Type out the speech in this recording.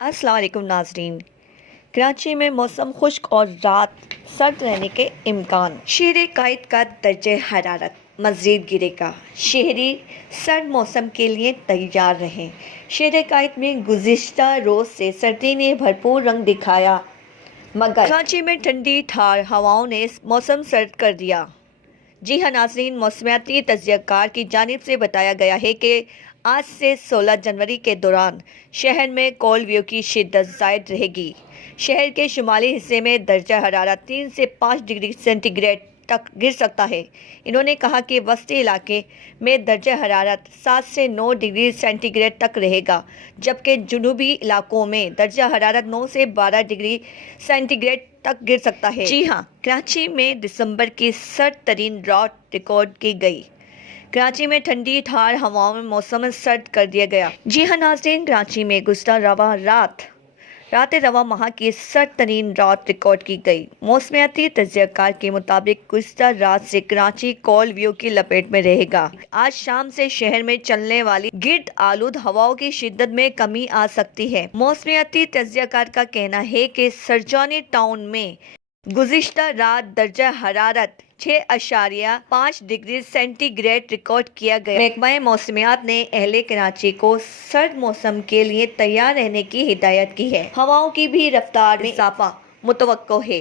अस्सलाम वालेकुम नाजरीन। कराची में मौसम खुश्क और रात सर्द रहने के इम्कान। शहर कायद का दर्जे हरारत मज़ीद गिरेगा। शहरी सर्द मौसम के लिए तैयार रहें। शहर कायद में गुज़िश्ता रोज़ से सर्दी ने भरपूर रंग दिखाया, मगर कराची में ठंडी ठार हवाओं ने मौसम सर्द कर दिया। जी हाँ नाज़रीन, मौसमियाती तज्ज़ियाकार की जानिब से बताया गया है कि आज से 16 जनवरी के दौरान शहर में कोल्ड व्यू की शिद्दत ज़ायद रहेगी। शहर के शुमाली हिस्से में दर्जा हरारत 3 से 5 डिग्री सेंटीग्रेड तक गिर सकता है। इन्होंने कहा कि वस्ती इलाके में दर्जा हरारत 7 से 9 डिग्री सेंटीग्रेड तक रहेगा, जबकि जुनूबी इलाकों में दर्जा हरारत 9 से 12 डिग्री सेंटीग्रेड तक गिर सकता है। जी हाँ, कराची में दिसंबर की सर्द तरीन रात रिकॉर्ड की गई। कराची में ठंडी ठार हवाओं में मौसम सर्द कर दिया गया। जी हाँ नाज़रीन, कराची में गुज़श्ता रवा रात रवा माह की सर्द तरीन रात रिकॉर्ड की गई। मौसमियाती तज्ज़ियाकार के मुताबिक गुज़श्ता रात से कराची कोल्ड व्यू की लपेट में रहेगा। आज शाम से शहर में चलने वाली गिर्द आलूद हवाओं की शिद्दत में कमी आ सकती है। मौसमियाती तज्ज़ियाकार का कहना है कि सरजानी टाउन में गुज़िश्ता रात दर्जा हरारत 6.5 डिग्री सेंटीग्रेड रिकॉर्ड किया गया। महकमा मौसमियात ने अहले कराची को सर्द मौसम के लिए तैयार रहने की हिदायत की है। हवाओं की भी रफ्तार में इजाफा मुतवक्को है।